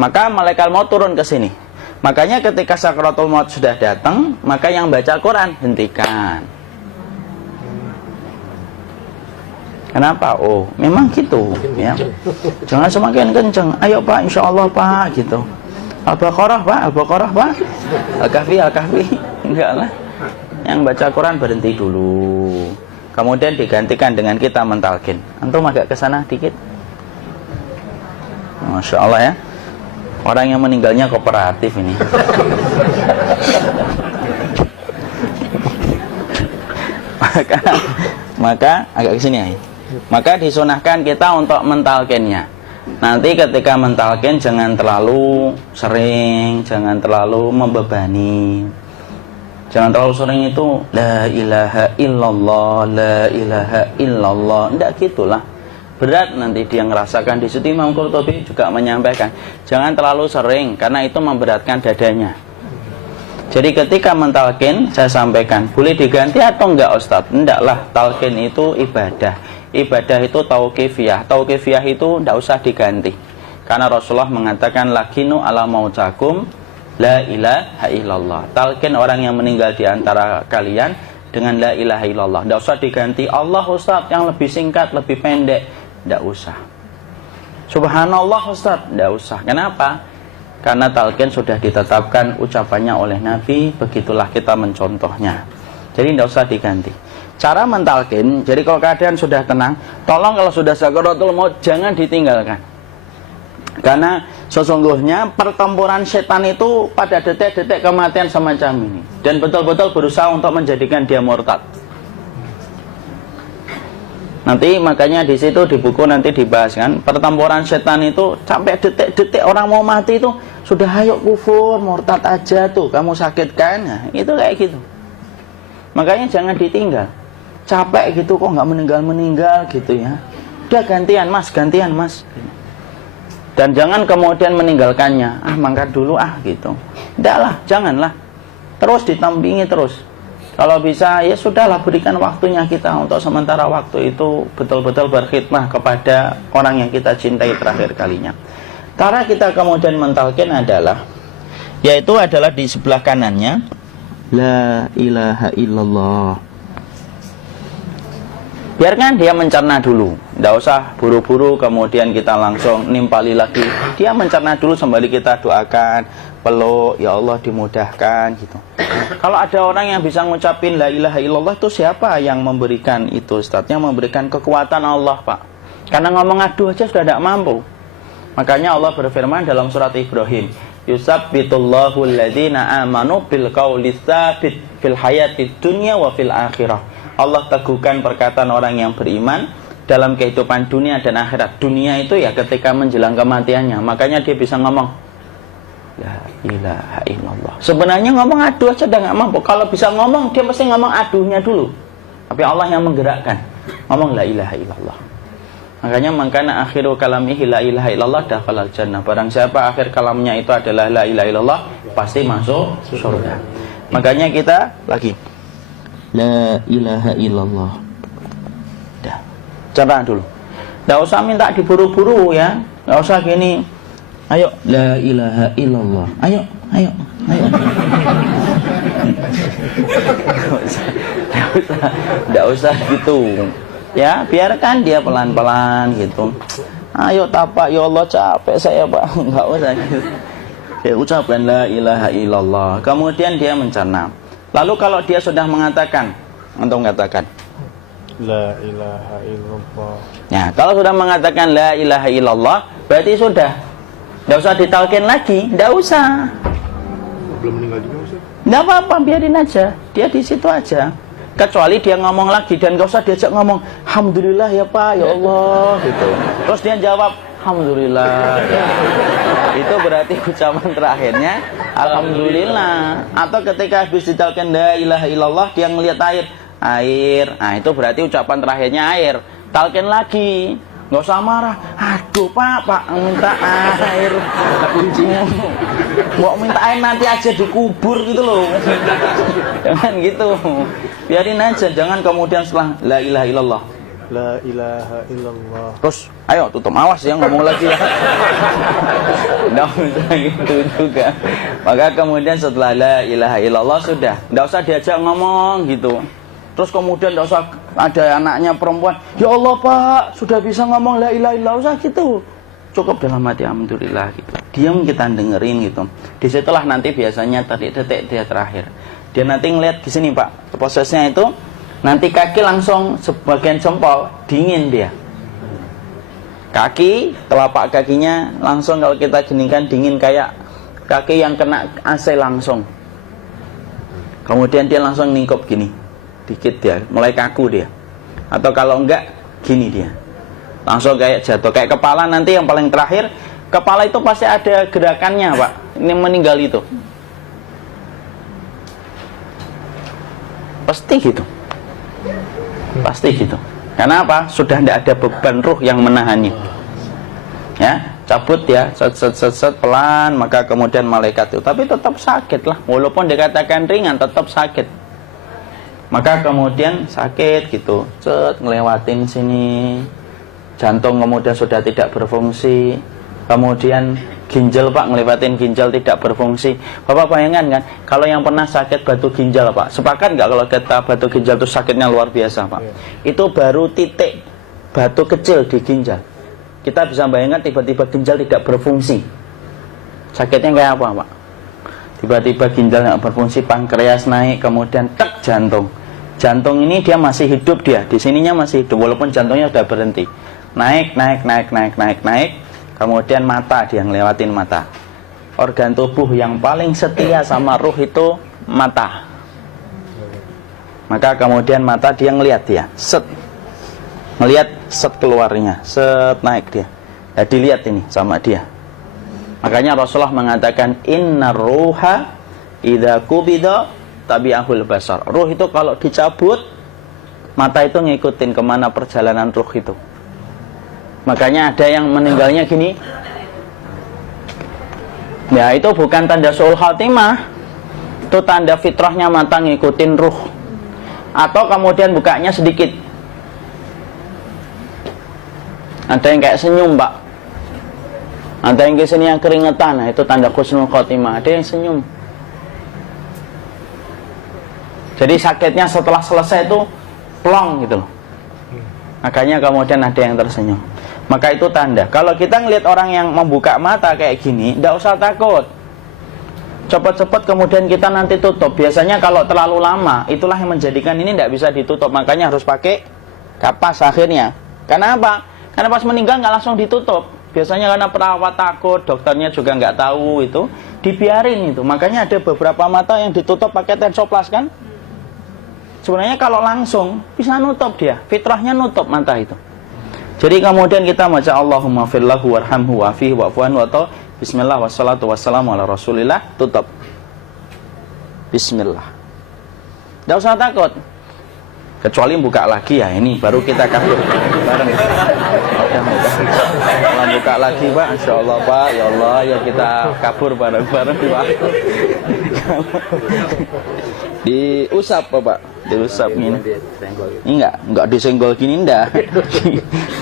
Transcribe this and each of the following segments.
Maka malaikat maut turun ke sini. Makanya ketika sakaratul maut sudah datang, maka yang baca Quran hentikan. Kenapa? Oh, memang gitu ya. Jangan semakin kenceng. Ayo Pak, insya Allah Pak, gitu. Al-Baqarah Pak, Al-Baqarah Pak. Al-Kahfi, Al-Kahfi. Enggak lah. Yang baca Quran berhenti dulu. Kemudian digantikan dengan kita mentalkin. Antum agak ke sana dikit. Masya Allah ya. Orang yang meninggalnya kooperatif ini. maka agak ke sini ya. Maka disunahkan kita untuk mentalkinnya. Nanti ketika mentalkin jangan terlalu sering, jangan terlalu membebani. Jangan terlalu sering itu la ilaha illallah, la ilaha illallah. Tidak gitulah. Berat nanti dia ngerasakan. Di situ Imam Qurtubi juga menyampaikan, jangan terlalu sering karena itu memberatkan dadanya. Jadi ketika mentalkin, saya sampaikan, boleh diganti atau enggak Ustadz? Enggaklah, talkin itu ibadah. Ibadah itu tauqifiyah. Tauqifiyah itu enggak usah diganti. Karena Rasulullah mengatakan, lakinu ala mautakum la ilaha illallah. Talkin orang yang meninggal di antara kalian dengan la ilaha illallah. Enggak usah diganti Allah Ustadz yang lebih singkat, lebih pendek. Enggak usah. Subhanallah Ustadz, enggak usah. Kenapa? Karena talqin sudah ditetapkan ucapannya oleh Nabi, begitulah kita mencontohnya. Jadi tidak usah diganti. Cara mentalqin, jadi kalau keadaan sudah tenang, tolong kalau sudah sakaratul maut jangan ditinggalkan. Karena sesungguhnya pertempuran setan itu pada detik-detik kematian semacam ini. Dan betul-betul berusaha untuk menjadikan dia murtad. Nanti makanya di situ di buku nanti dibahas kan, pertempuran setan itu sampai detik-detik orang mau mati itu sudah ayo kufur, murtad aja tuh, kamu sakit kan? Nah, itu kayak gitu. Makanya jangan ditinggal. Capek gitu kok nggak meninggal gitu ya. Udah gantian mas. Dan jangan kemudian meninggalkannya. Mangkat dulu gitu. Enggak lah, janganlah. Terus ditampingi terus. Kalau bisa ya sudahlah, berikan waktunya kita untuk sementara waktu itu betul-betul berkhidmah kepada orang yang kita cintai terakhir kalinya. Cara kita kemudian mentalkin adalah, yaitu adalah di sebelah kanannya la ilaha illallah. Biarkan dia mencerna dulu, tidak usah buru-buru kemudian kita langsung nimpali lagi. Dia mencerna dulu sembari kita doakan, peluk, ya Allah dimudahkan gitu. Kalau ada orang yang bisa ngucapin la ilaha illallah, itu siapa yang memberikan itu Ustaz? Yang memberikan kekuatan Allah Pak. Karena ngomong aduh aja sudah tidak mampu. Makanya Allah berfirman dalam surat Ibrahim, yusabbitullahu alladhina amanu bil qawli tsabit fil hayatid dunya wa fil akhirah. Allah teguhkan perkataan orang yang beriman dalam kehidupan dunia dan akhirat. Dunia itu ya ketika menjelang kematiannya. Makanya dia bisa ngomong la ilaha illallah. Sebenarnya ngomong aduh aja udah gak mampu. Kalau bisa ngomong, dia pasti ngomong aduhnya dulu. Tapi Allah yang menggerakkan. Ngomong la ilaha illallah. Makanya mangkana akhiru kalamihi la ilaha illallah dakhalal jannah. Barang siapa akhir kalamnya itu adalah la ilaha illallah, pasti masuk surga. Makanya kita lagi la ilaha illallah. Dah. Cerah dulu. Enggak usah minta diburu-buru ya. Enggak usah gini. Ayo la ilaha illallah. Ayo. Enggak usah gitu. Ya, biarkan dia pelan-pelan gitu. Ayo tapak, ya Allah capek saya Pak. Enggak usah gitu. Ya, ucapkan la ilaha illallah. Kemudian dia mencerna. Lalu kalau dia sudah mengatakan, untuk mengatakan la ilaha illallah. Ya, kalau sudah mengatakan la ilaha illallah, berarti sudah. Enggak usah ditalkin lagi, enggak usah. Belum meninggal juga Ustaz? Enggak apa-apa, biarin aja. Dia di situ aja. Kecuali dia ngomong lagi dan enggak usah diajak ngomong, alhamdulillah ya Pak, ya Allah gitu. Terus dia jawab, alhamdulillah. Ya. Itu berarti ucapan terakhirnya alhamdulillah. Atau ketika habis ditalkin la ilaha illallah, dia ngelihat air. Nah, itu berarti ucapan terakhirnya air. Talkin lagi. Nggak usah marah. Aduh Pak minta air. Mau minta air nanti aja dikubur gitu loh. Jangan gitu. Biarin aja. Jangan kemudian setelah la ilaha illallah La ilaha illallah. Terus, ayo tutup, awas yang ngomong lagi ya. Nggak usah gitu juga. Maka kemudian setelah la ilaha illallah sudah, nggak usah diajak ngomong gitu. Terus kemudian nggak usah ada anaknya perempuan, ya Allah Pak, sudah bisa ngomong la ilaha illallah, usah gitu. Cukup dalam hati alhamdulillah gitu. Diam, kita dengerin gitu. Disitulah nanti biasanya detik dia terakhir. Dia nanti ngeliat di sini Pak, prosesnya itu nanti kaki langsung sebagian jempol dingin dia. Kaki, telapak kakinya langsung kalau kita geningkan dingin kayak kaki yang kena AC langsung. Kemudian dia langsung ningkup gini, dikit dia, mulai kaku dia. Atau kalau enggak, gini dia. Langsung kayak jatuh, kayak kepala nanti yang paling terakhir. Kepala itu pasti ada gerakannya Pak, ini meninggal itu. Pasti gitu. Pasti gitu. Karena apa? Sudah tidak ada beban ruh yang menahannya. Ya, cabut ya, set pelan, maka kemudian malaikat itu. Tapi tetap sakit lah, walaupun dikatakan ringan, tetap sakit. Maka kemudian sakit gitu, ngelewatin sini, jantung kemudian sudah tidak berfungsi, kemudian ginjal Pak, ngelewatin ginjal tidak berfungsi. Bapak bayangkan kan, kalau yang pernah sakit batu ginjal Pak, sepakat nggak kalau kita batu ginjal itu sakitnya luar biasa Pak? Itu baru titik batu kecil di ginjal. Kita bisa bayangkan tiba-tiba ginjal tidak berfungsi, sakitnya kayak apa Pak? Tiba-tiba ginjal nggak berfungsi, pankreas naik, kemudian tek jantung. Jantung ini dia masih hidup dia, di sininya masih hidup walaupun jantungnya sudah berhenti. Naik, kemudian mata, dia ngelewatin mata. Organ tubuh yang paling setia sama ruh itu mata. Maka kemudian mata dia ngelihat dia, ngelihat keluarnya, naik dia. Ya, dilihat ini sama dia. Makanya Rasulullah mengatakan innar ruha idza qubida tabi'ahul basar. Ruh itu kalau dicabut, mata itu ngikutin kemana perjalanan ruh itu. Makanya ada yang meninggalnya gini. Ya, itu bukan tanda su'ul khatimah. Itu tanda fitrahnya mata ngikutin ruh. Atau kemudian bukanya sedikit. Ada yang kayak senyum Pak, ada yang ke sini yang keringetan, nah itu tanda husnul khotimah. Ada yang senyum. Jadi sakitnya setelah selesai itu plong gitu loh. Makanya kemudian ada yang tersenyum. Maka itu tanda. Kalau kita ngelihat orang yang membuka mata kayak gini, tidak usah takut. Cepat-cepat kemudian kita nanti tutup. Biasanya kalau terlalu lama, itulah yang menjadikan ini tidak bisa ditutup. Makanya harus pakai kapas akhirnya. Karena apa? Karena pas meninggal nggak langsung ditutup. Biasanya karena perawat takut, dokternya juga nggak tahu itu, dibiarin itu. Makanya ada beberapa mata yang ditutup pakai tensoplas kan? Sebenarnya kalau langsung bisa nutup dia, fitrahnya nutup mata itu. Jadi kemudian kita baca Allahumma firlahu warhamhu wa'afihi wa'fu anhu atau bismillah wassalatu wassalamu ala rasulillah, tutup. Bismillah. Tidak usah takut. Kecuali buka lagi ya, ini baru kita kabur bareng. Kalau buka lagi Pak, insya Allah Pak, ya Allah ya kita kabur bareng-bareng Pak. Diusap Pak, diusap gini. Enggak disenggol gini, enggak.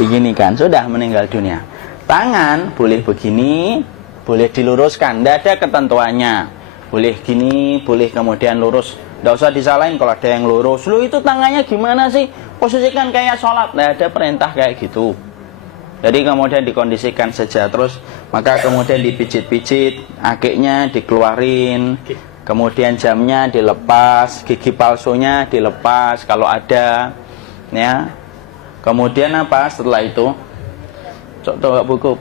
Begini kan, sudah meninggal dunia. Tangan boleh begini, boleh diluruskan, tidak ada ketentuannya. Boleh gini, boleh kemudian lurus. Tidak usah disalahin kalau ada yang lurus. Lu itu tangannya gimana sih? Posisikan kayak sholat. Tidak ada perintah kayak gitu. Jadi kemudian dikondisikan saja. Terus maka kemudian dipijit-pijit, akiknya dikeluarin, kemudian jamnya dilepas, gigi palsunya dilepas kalau ada, ya. Kemudian apa setelah itu? Coba buku.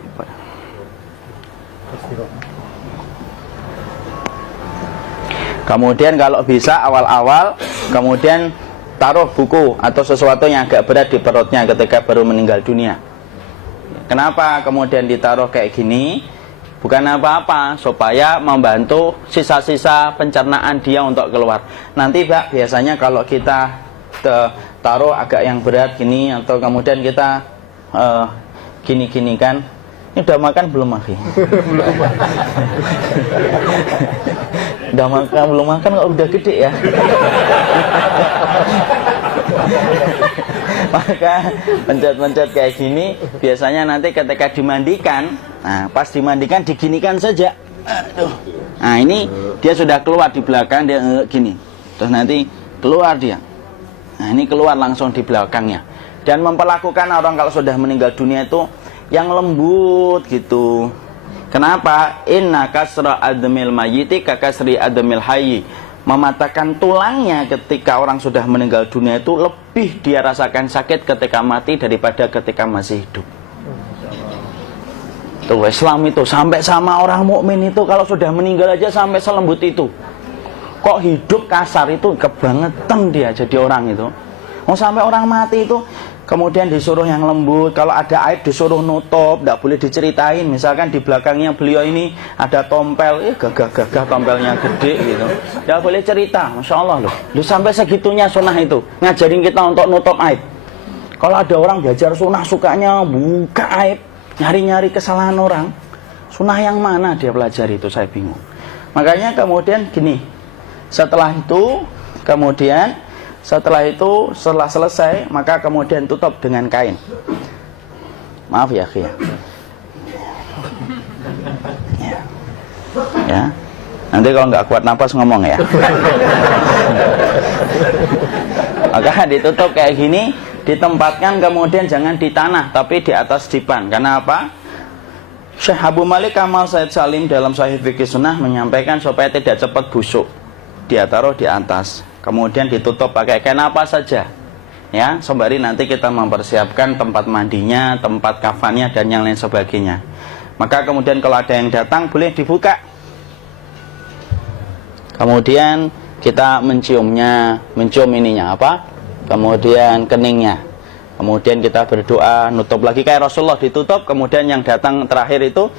Kemudian kalau bisa awal-awal, kemudian taruh buku atau sesuatu yang agak berat di perutnya ketika baru meninggal dunia. Kenapa kemudian ditaruh kayak gini? Bukan apa-apa, supaya membantu sisa-sisa pencernaan dia untuk keluar. Nanti Pak, biasanya kalau kita taruh agak yang berat gini, atau kemudian kita gini-gini kan, ini udah makan belum Maki? Udah makan belum makan kok udah gede ya? Maka pencet-pencet kayak gini biasanya nanti ketika dimandikan, nah pas dimandikan diginikan saja. Aduh. Nah ini dia sudah keluar di belakang, dia gini, terus nanti keluar dia. Nah ini keluar langsung di belakangnya. Dan memperlakukan orang kalau sudah meninggal dunia itu yang lembut gitu. Kenapa? Inna kasra admil mayyiti kakasri admil hayyi. Mematahkan tulangnya ketika orang sudah meninggal dunia itu lebih dia rasakan sakit ketika mati daripada ketika masih hidup. Tuh Islam itu sampai sama orang mukmin itu kalau sudah meninggal aja sampai selembut itu. Kok hidup kasar itu kebangetan dia jadi orang itu. Mau sampai orang mati itu kemudian disuruh yang lembut, kalau ada aib disuruh nutup, tidak boleh diceritain. Misalkan di belakangnya beliau ini ada tompel, gagah-gagah tompelnya gede gitu, tidak boleh cerita. Masya Allah loh, sampai segitunya sunnah itu ngajarin kita untuk nutup aib. Kalau ada orang belajar sunnah sukanya buka aib, nyari-nyari kesalahan orang, sunnah yang mana dia pelajari itu saya bingung. Makanya kemudian gini, setelah selesai maka kemudian tutup dengan kain. Maaf ya akhi ya. Nanti kalau nggak kuat napas ngomong ya. Maka ditutup kayak gini, ditempatkan kemudian jangan di tanah tapi di atas dipan. Karena apa? Syekh Abu Malik Kamal Said Salim dalam Sahih Fikih Sunnah menyampaikan supaya tidak cepat busuk. Dia taruh di atas. Kemudian ditutup pakai kain apa saja ya, sembari nanti kita mempersiapkan tempat mandinya, tempat kafannya dan yang lain sebagainya. Maka kemudian kalau ada yang datang boleh dibuka, kemudian kita mencium ininya apa, kemudian keningnya, kemudian kita berdoa, nutup lagi kayak Rasulullah ditutup. Kemudian yang datang terakhir itu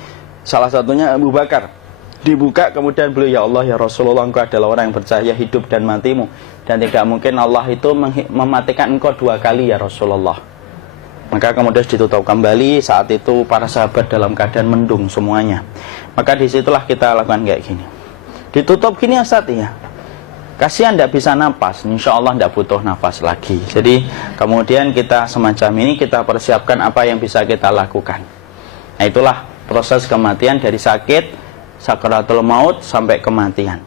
salah satunya Abu Bakar, dibuka, kemudian beliau, ya Allah ya Rasulullah, engkau adalah orang yang percaya hidup dan matimu, dan tidak mungkin Allah itu mematikan engkau 2 kali ya Rasulullah. Maka kemudian ditutup kembali. Saat itu para sahabat dalam keadaan mendung semuanya. Maka disitulah kita lakukan kayak gini, ditutup gini Ustaz ya, kasihan tidak bisa nafas, insya Allah tidak butuh nafas lagi. Jadi kemudian kita semacam ini, kita persiapkan apa yang bisa kita lakukan. Nah itulah proses kematian dari sakit sakaratul maut sampai kematian.